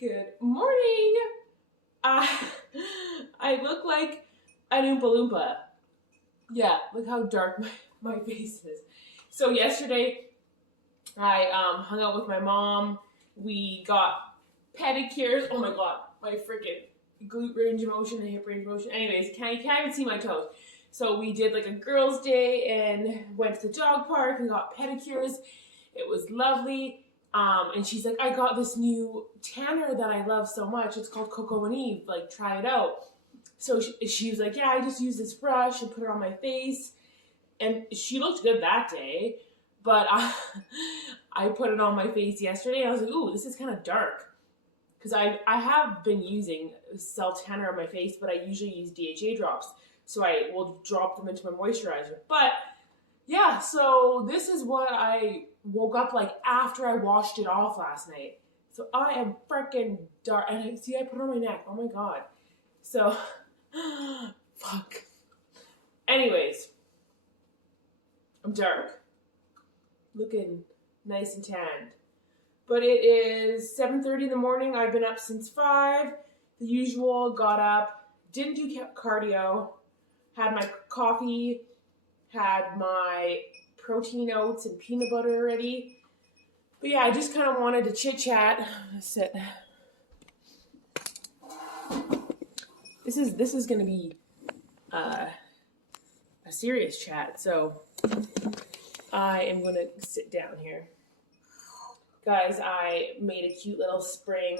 Good morning. I look like an Oompa Loompa. Yeah, look how dark my face is. So yesterday, I hung out with my mom. We got pedicures. Oh my god, my freaking glute range of motion and hip range of motion. Anyways, you can't even see my toes. So we did like a girls' day and went to the dog park and got pedicures. It was lovely. And she's like, I got this new tanner that I love so much. It's called Coco and Eve. Like, try it out. So she was like, yeah, I just used this brush and put it on my face. And she looked good that day. But I put it on my face yesterday. And I was like, ooh, this is kind of dark. Because I have been using self tanner on my face, but I usually use DHA drops. So I will drop them into my moisturizer. But yeah, so this is what I woke up like after I washed it off last night. So I am freaking dark. And I put it on my neck. Oh my god. So, fuck. Anyways, I'm dark. Looking nice and tanned. But it is 7:30 in the morning. I've been up since 5. The usual, got up, didn't do cardio, had my coffee, had my protein oats and peanut butter ready. But yeah, I just kind of wanted to chit chat. Sit. This is gonna be a serious chat, so I am gonna sit down here. Guys, I made a cute little spring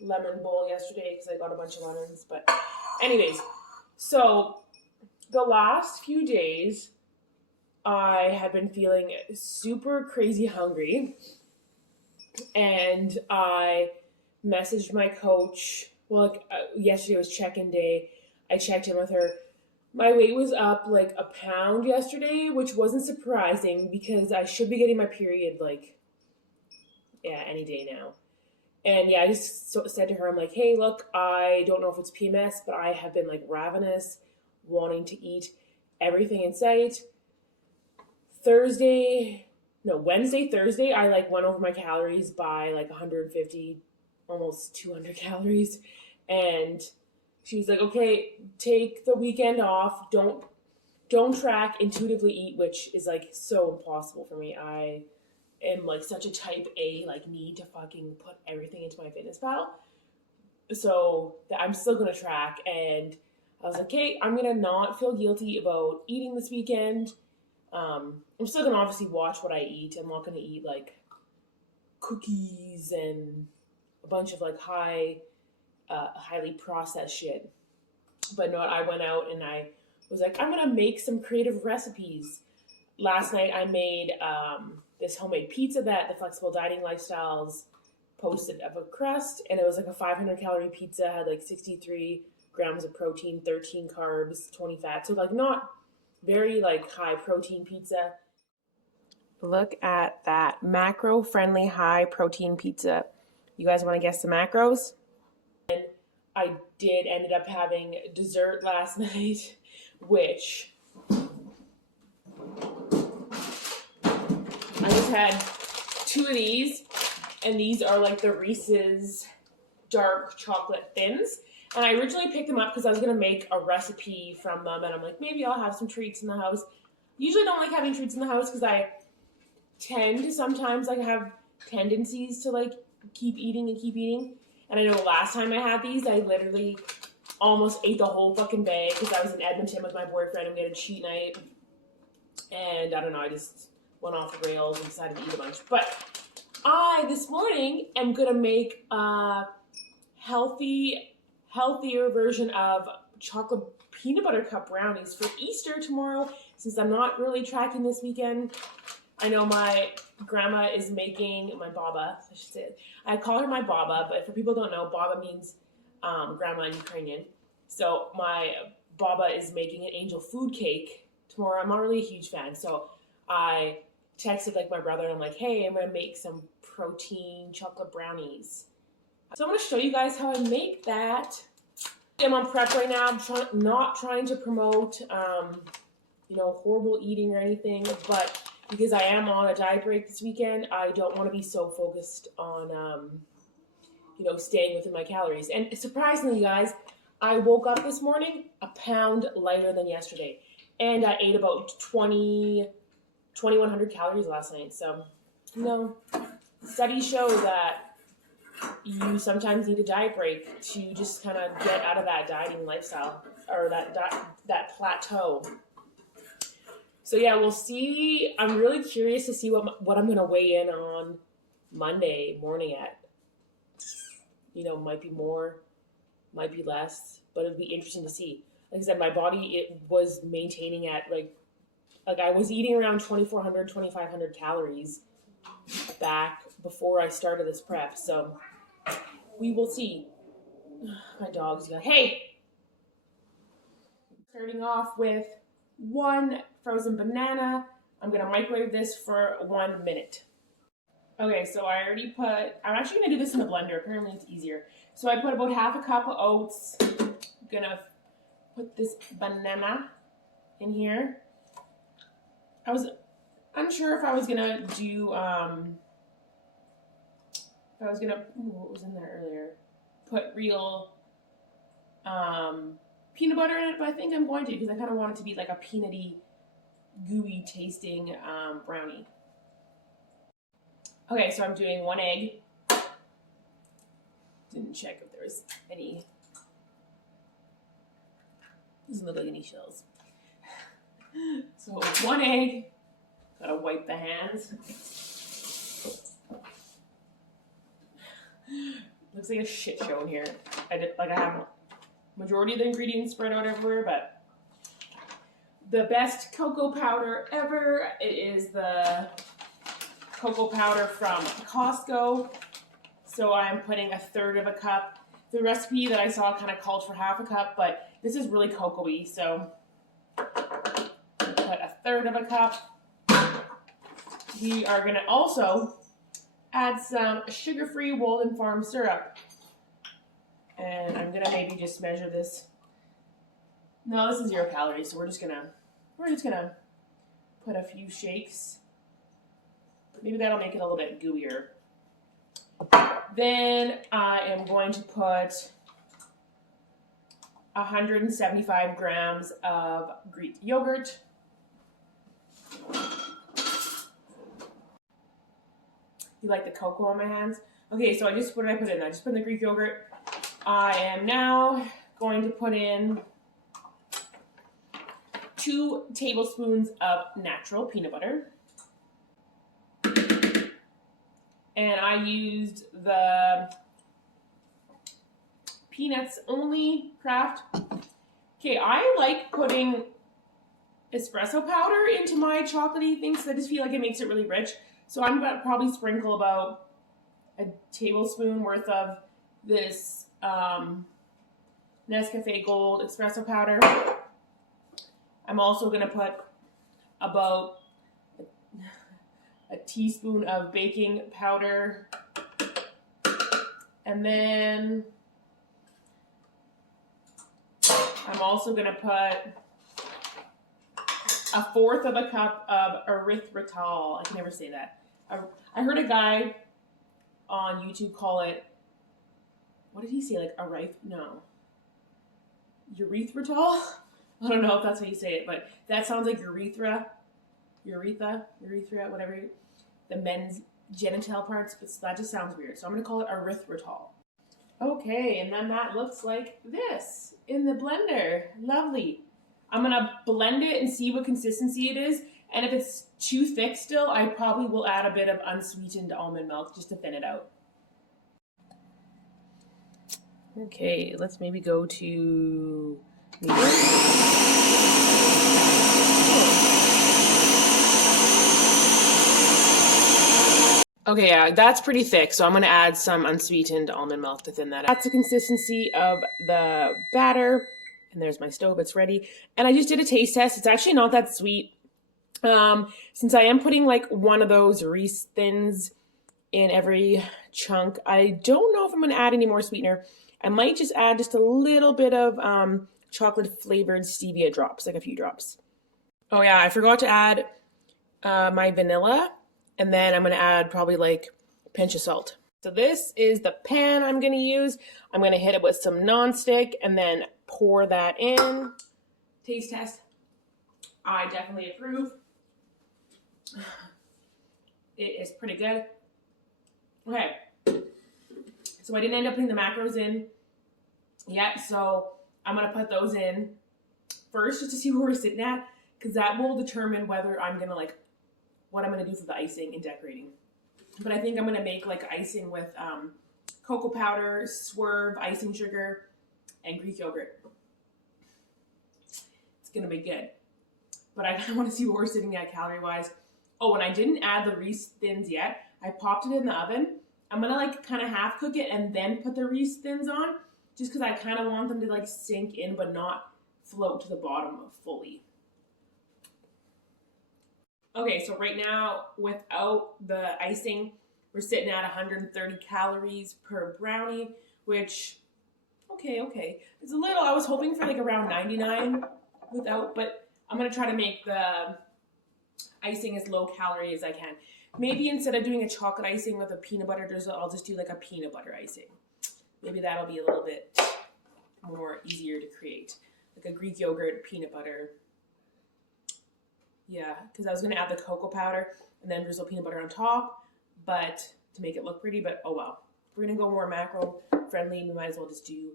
lemon bowl yesterday because I got a bunch of lemons. But anyways, so the last few days, I had been feeling super crazy hungry, and I messaged my coach. Well, yesterday was check-in day. I checked in with her. My weight was up like a pound yesterday, which wasn't surprising because I should be getting my period any day now. And yeah, I just said to her, I'm like, hey, look, I don't know if it's PMS, but I have been like ravenous, wanting to eat everything in sight. Wednesday, Thursday, I like went over my calories by like 150, almost 200 calories. And she was like, okay, take the weekend off. Don't track, intuitively eat, which is like so impossible for me. I am like such a type A, like need to fucking put everything into MyFitnessPal. So I'm still gonna track, and I was like, okay, I'm gonna not feel guilty about eating this weekend. I'm still gonna obviously watch what I eat. I'm not gonna eat like cookies and a bunch of like highly processed shit. But no, I went out and I was like, I'm gonna make some creative recipes. Last night I made this homemade pizza that the Flexible Dieting Lifestyles posted of a crust, and it was like a 500 calorie pizza, had like 63 grams of protein, 13 carbs, 20 fat. So like not very like high protein pizza. Look at that macro friendly high protein pizza. You guys want to guess the macros? And I ended up having dessert last night, which I just had 2 of these, and these are like the Reese's dark chocolate thins. And I originally picked them up because I was going to make a recipe from them, and I'm like, maybe I'll have some treats in the house. Usually don't like having treats in the house because I tend to sometimes like have tendencies to like keep eating. And I know last time I had these, I literally almost ate the whole fucking bag because I was in Edmonton with my boyfriend and we had a cheat night. And I don't know, I just went off the rails and decided to eat a bunch. But I, this morning, am going to make a healthier version of chocolate peanut butter cup brownies for Easter tomorrow, since I'm not really tracking this weekend. I know my grandma is making, my Baba, I should say. I call her my Baba, but for people who don't know, Baba means grandma in Ukrainian. So my Baba is making an angel food cake tomorrow. I'm not really a huge fan, so I texted like my brother and I'm like, hey, I'm gonna make some protein chocolate brownies. So I'm gonna show you guys how I make that. I'm on prep right now. I'm not trying to promote, horrible eating or anything, but because I am on a diet break this weekend, I don't want to be so focused on, staying within my calories. And surprisingly, guys, I woke up this morning a pound lighter than yesterday. And I ate about 2,100 calories last night. So, studies show that you sometimes need a diet break to just kind of get out of that dieting lifestyle or that plateau. So yeah, we'll see. I'm really curious to see what I'm going to weigh in on Monday morning at. Might be more, might be less, but it'll be interesting to see. Like I said, my body, it was maintaining at like I was eating around 2,400, 2,500 calories back before I started this prep. So we will see. My dog's going, hey! Starting off with 1 frozen banana. I'm going to microwave this for 1 minute. Okay, so I'm actually going to do this in the blender. Apparently it's easier. So I put about half a cup of oats. I'm going to put this banana in here. I was unsure if I was going to do, what was in there earlier? Put real peanut butter in it, but I think I'm going to because I kind of want it to be like a peanutty, gooey tasting brownie. Okay, so I'm doing 1 egg. Didn't check if there was any. Doesn't look like any shells. So 1 egg. Gotta wipe the hands. Looks like a shit show in here. I have majority of the ingredients spread out everywhere, but the best cocoa powder ever. It is the cocoa powder from Costco. So I'm putting 1/3 of a cup. The recipe that I saw kind of called for half a cup, but this is really cocoa-y, so put 1/3 of a cup. We are going to also add some sugar-free Walden Farm syrup. And I'm going to maybe just measure this. No, this is 0 calories, so we're just gonna put a few shakes. Maybe that'll make it a little bit gooier. Then I am going to put 175 grams of Greek yogurt. You like the cocoa on my hands? Okay, so what did I put in? I just put in the Greek yogurt. I am now going to put in 2 tablespoons of natural peanut butter. And I used the peanuts only Kraft. Okay, I like putting espresso powder into my chocolatey things because I just feel like it makes it really rich. So I'm going to probably sprinkle about a tablespoon worth of this Nescafe Gold espresso powder. I'm also going to put about a teaspoon of baking powder. And then I'm also going to put 1/4 of a cup of erythritol. I can never say that. I heard a guy on YouTube call it, what did he say? Like urethritol? I don't know if that's how you say it, but that sounds like urethra, whatever, the men's genital parts, but that just sounds weird. So I'm going to call it erythritol. Okay, and then that looks like this in the blender. Lovely. I'm going to blend it and see what consistency it is. And if it's too thick still, I probably will add a bit of unsweetened almond milk just to thin it out. Okay, let's maybe go to medium. Okay, yeah, that's pretty thick, so I'm going to add some unsweetened almond milk to thin that out. That's the consistency of the batter. And there's my stove, it's ready. And I just did a taste test. It's actually not that sweet. Since I am putting like one of those Reese thins in every chunk, I don't know if I'm going to add any more sweetener. I might just add just a little bit of chocolate flavored stevia drops, like a few drops. Oh yeah, I forgot to add my vanilla, and then I'm going to add probably like a pinch of salt. So this is the pan I'm going to use. I'm going to hit it with some nonstick and then pour that in. Taste test. I definitely approve. It is pretty good. Okay. So I didn't end up putting the macros in yet, so I'm going to put those in first just to see where we're sitting at, because that will determine whether I'm going to what I'm going to do for the icing and decorating. But I think I'm going to make icing with cocoa powder, Swerve, icing sugar, and Greek yogurt. It's going to be good. But I kind of want to see what we're sitting at calorie-wise. Oh, and I didn't add the Reese thins yet. I popped it in the oven. I'm going to kind of half cook it and then put the Reese thins on, just because I kind of want them to sink in but not float to the bottom fully. Okay, so right now, without the icing, we're sitting at 130 calories per brownie, which, okay. It's a little, I was hoping for around 99 without, but I'm going to try to make the icing as low calorie as I can. Maybe instead of doing a chocolate icing with a peanut butter drizzle, I'll just do a peanut butter icing. Maybe that'll be a little bit more easier to create. A Greek yogurt, peanut butter. Yeah, because I was going to add the cocoa powder and then drizzle peanut butter on top, but to make it look pretty, but oh well. If we're going to go more macro friendly, we might as well just do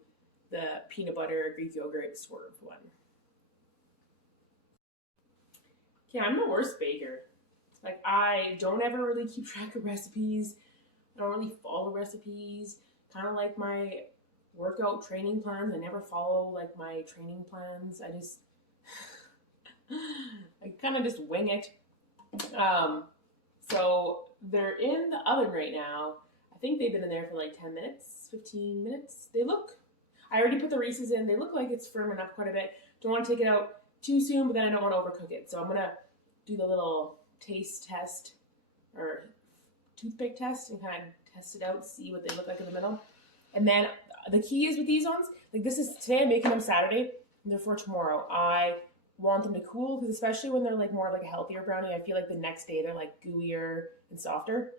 the peanut butter, Greek yogurt, Swerve one. Okay, I'm the worst baker. I don't ever really keep track of recipes. I don't really follow recipes. Kind of like my workout training plans. I never follow my training plans. I kind of just wing it. So they're in the oven right now. I think they've been in there for 10 minutes, 15 minutes. I already put the Reese's in. They look like it's firming up quite a bit. Don't want to take it out too soon, but then I don't want to overcook it. So I'm going to do the little taste test or toothpick test and kind of test it out, see what they look like in the middle. And then the key is with these ones, this is today, I'm making them Saturday, and they're for tomorrow. I want them to cool, because especially when they're more of a healthier brownie, I feel the next day they're gooier and softer.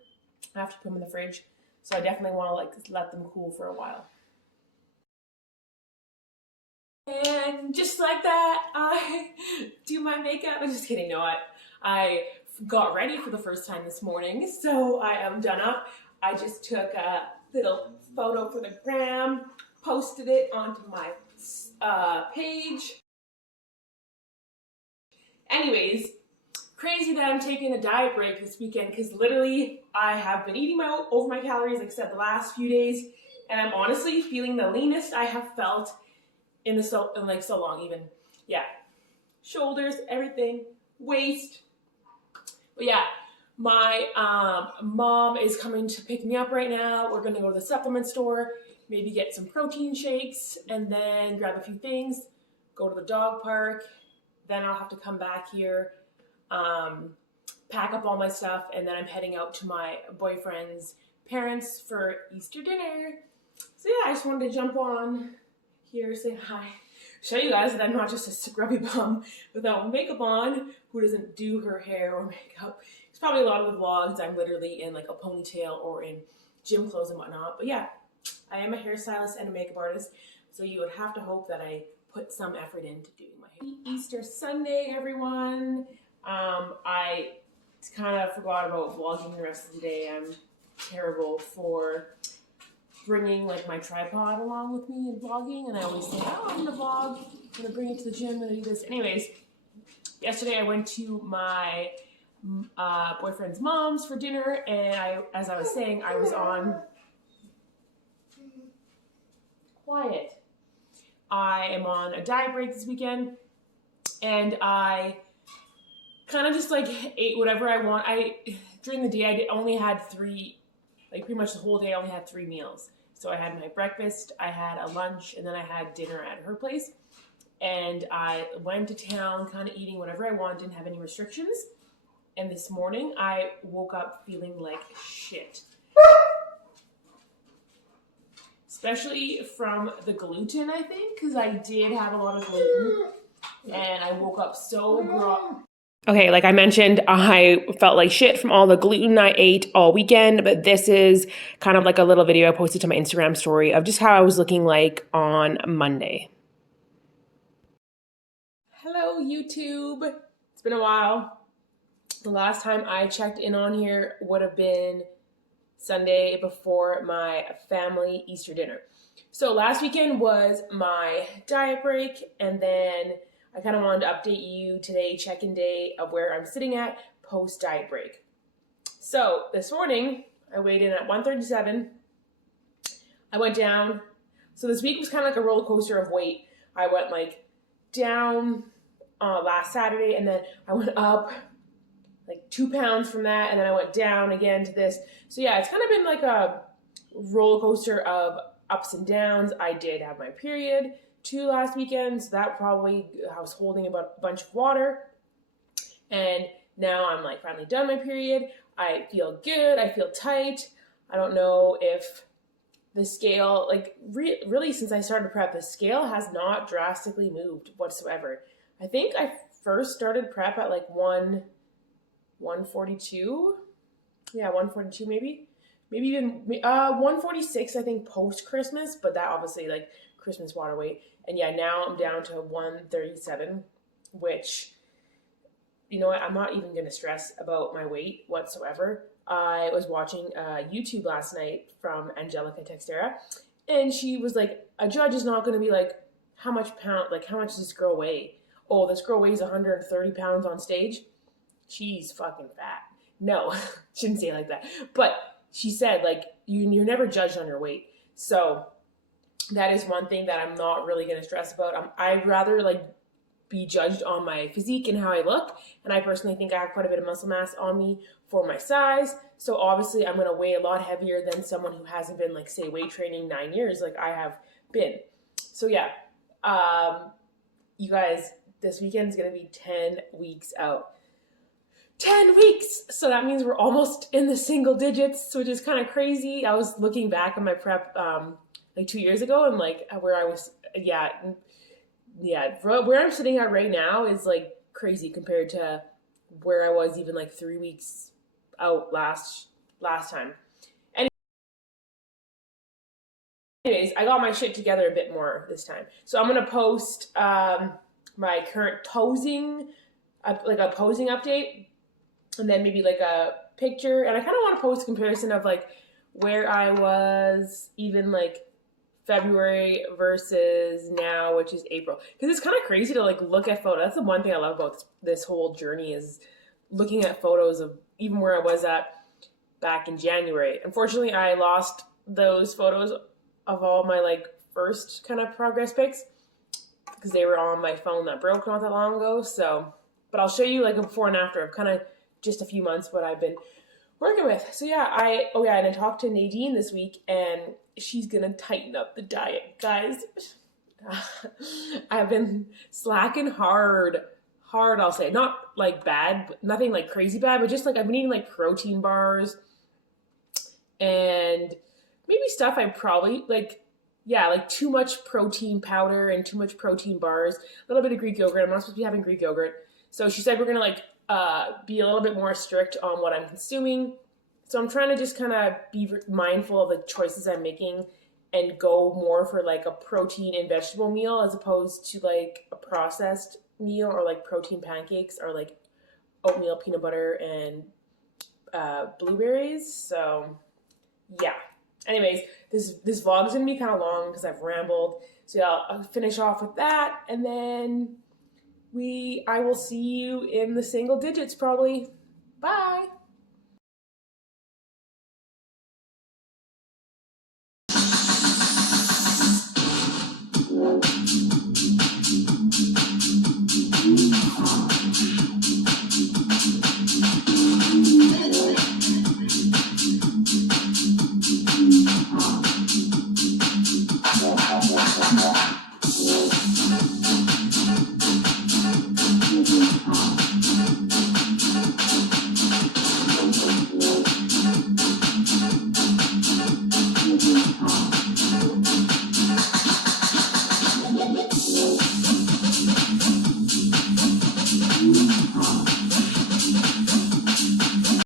I have to put them in the fridge, so I definitely want to let them cool for a while. And just like that, I do my makeup. I'm just kidding, no, I got ready for the first time this morning, so I am done up. I just took a little photo for the gram, posted it onto my page. Anyways, crazy that I'm taking a diet break this weekend, because literally I have been eating over my calories, like I said, the last few days, and I'm honestly feeling the leanest I have felt in so long. Even, yeah, shoulders, everything, waist. But yeah, my mom is coming to pick me up right now. We're gonna go to the supplement store, maybe get some protein shakes, and then grab a few things, go to the dog park. Then I'll have to come back here, pack up all my stuff, and then I'm heading out to my boyfriend's parents for Easter dinner. So yeah, I just wanted to jump on here, say hi, show you guys that I'm not just a scrubby bum without makeup on who doesn't do her hair or makeup. It's probably a lot of the vlogs I'm literally in a ponytail or in gym clothes and whatnot. But yeah, I am a hairstylist and a makeup artist, so you would have to hope that I put some effort into doing my hair. Easter Sunday, everyone. I kind of forgot about vlogging the rest of the day. I'm terrible for bringing my tripod along with me and vlogging, and I always think, oh, I'm gonna vlog, I'm gonna bring it to the gym, I'm gonna do this. Anyways, yesterday I went to my boyfriend's mom's for dinner, and as I was saying, I was on quiet. I am on a diet break this weekend, and I kind of just ate whatever I want. During the day I only had pretty much the whole day I only had 3 meals. So I had my breakfast, I had a lunch, and then I had dinner at her place. And I went to town kind of eating whatever I want, didn't have any restrictions. And this morning I woke up feeling like shit. Especially from the gluten, I think, because I did have a lot of gluten. And I woke up so Okay, like I mentioned, I felt like shit from all the gluten I ate all weekend, but this is kind of like a little video I posted to my Instagram story of just how I was looking like on Monday. Hello, YouTube. It's been a while. The last time I checked in on here would have been Sunday before my family Easter dinner. So last weekend was my diet break, and then I kind of wanted to update you today, check-in day of where I'm sitting at post-diet break. So this morning, I weighed in at 137. I went down. So this week was kind of like a roller coaster of weight. I went like down last Saturday, and then I went up like 2 pounds from that, and then I went down again to this. So yeah, it's kind of been like a roller coaster of ups and downs. I did have my period too last weekend, so that probably, I was holding a bunch of water, and now I'm like finally done my period. I feel good. I feel tight. I don't know if the scale, like really since I started prep, the scale has not drastically moved whatsoever. I think I first started prep at like 142. Yeah, 142 maybe even 146 I think post Christmas, but that obviously like Christmas water weight. And yeah, now I'm down to 137, which, you know what, I'm not even gonna stress about my weight whatsoever. I was watching YouTube last night from Angelica Textera, and she was like, a judge is not gonna be like, how much does this girl weigh? Oh, this girl weighs 130 pounds on stage. She's fucking fat. No, she didn't say it like that. But she said, like, you're never judged on your weight. So that is one thing that I'm not really going to stress about. I'd rather, like, be judged on my physique and how I look. And I personally think I have quite a bit of muscle mass on me for my size. So obviously I'm going to weigh a lot heavier than someone who hasn't been, like, say, weight training 9 years like I have been. So yeah, you guys, this weekend is going to be 10 weeks out. 10 weeks! So that means we're almost in the single digits, which is kind of crazy. I was looking back on my prep like 2 years ago, and like where I was, where I'm sitting at right now is like crazy compared to where I was even like 3 weeks out last time. Anyways, I got my shit together a bit more this time. So I'm going to post my current posing, like a posing update, and then maybe like a picture. And I kind of want to post a comparison of like where I was even like February versus now, which is April. Because it's kind of crazy to like look at photos. That's the one thing I love about this whole journey is looking at photos of even where I was at back in January. Unfortunately, I lost those photos of all my like first kind of progress pics because they were on my phone that broke not that long ago. So, but I'll show you like a before and after of kind of just a few months what I've been working with. So yeah, and I talked to Nadine this week, and she's gonna tighten up the diet, guys. I've been slacking hard, I'll say. Not like bad, nothing like crazy bad, but just like I've been eating like protein bars and maybe stuff I probably like too much protein powder and too much protein bars, a little bit of Greek yogurt. I'm not supposed to be having Greek yogurt. So she said we're gonna like be a little bit more strict on what I'm consuming. So I'm trying to just kind of be mindful of the choices I'm making and go more for like a protein and vegetable meal as opposed to like a processed meal or like protein pancakes or like oatmeal, peanut butter, and blueberries. So yeah. Anyways, this vlog is gonna be kind of long because I've rambled. So yeah, I'll finish off with that, and then I will see you in the single digits probably.